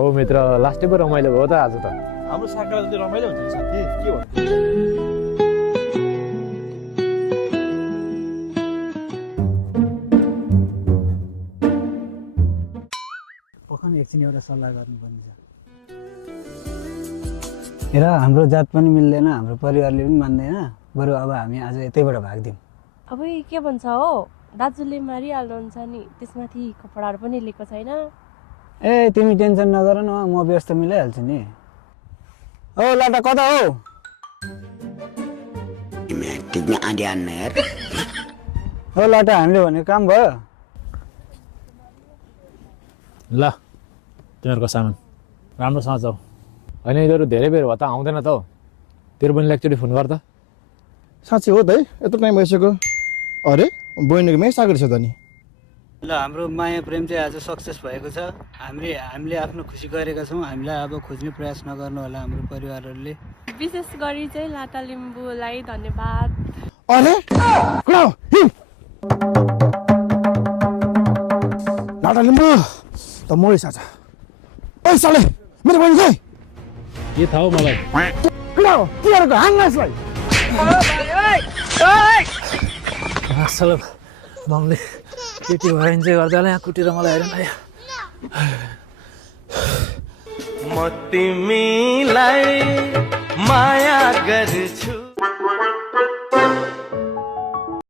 हो मित्र, लास्टै पो रमाइलो भयो त आज त। हाम्रो साकेला जति रमाइलो हुन्छ नि साथी, के हो? पखन एकछिन एउटा सल्लाह गर्नुपर्ने छ। हेर, हाम्रो जात पनि मिल्दैन, हाम्रो परिवारले पनि मान्दैन। बरु अब हामी आज यतैबाट भाग्दिउँ। अब के भन्छ हो, दाजुले मारिहाल्नुहुन्छ नि, त्यसमाथि कपडाहरू पनि लिएको छैन। ए तिमी टेन्सन नगर न, म व्यवस्था मिलाइहाल्छु नि। ओ लाटा कता हो? हो लाटा, हामीले भनेको काम भयो? ल तिमीहरूको सामान राम्रोसँग जाऊ। होइन यिनीहरू धेरै बेर भयो त आउँदैन त हौ। तेरो बहिनीलाई एकचोटि फोन गर त। साँच्चै हो त है, यत्रो टाइम भइसक्यो। अरे बहिनीको मेै सागर छ त नि। ल हाम्रो माया प्रेम चाहिँ आज सक्सेस भएको छ। हामीले आफ्नो खुसी गरेका छौँ। हामीलाई अब खोज्ने प्रयास नगर्नु होला हाम्रो परिवारहरूले। विशेष गरी चाहिँ लाटा लिम्बूलाई धन्यवाद। अरे कुडा हो? हिँड। लाटा लिम्बू त मोरै साझा। ओइ साले, मेरो बहिनी चाहिँ के थाहा हो मलाई? कुडा हो? के गरेको? हान्न यसलाई। असल ममले केटी भएर इन्जोय गर्दा यहाँ कुटेर मलाई हेरेन आयो। म तिमीलाई माया गर्छु।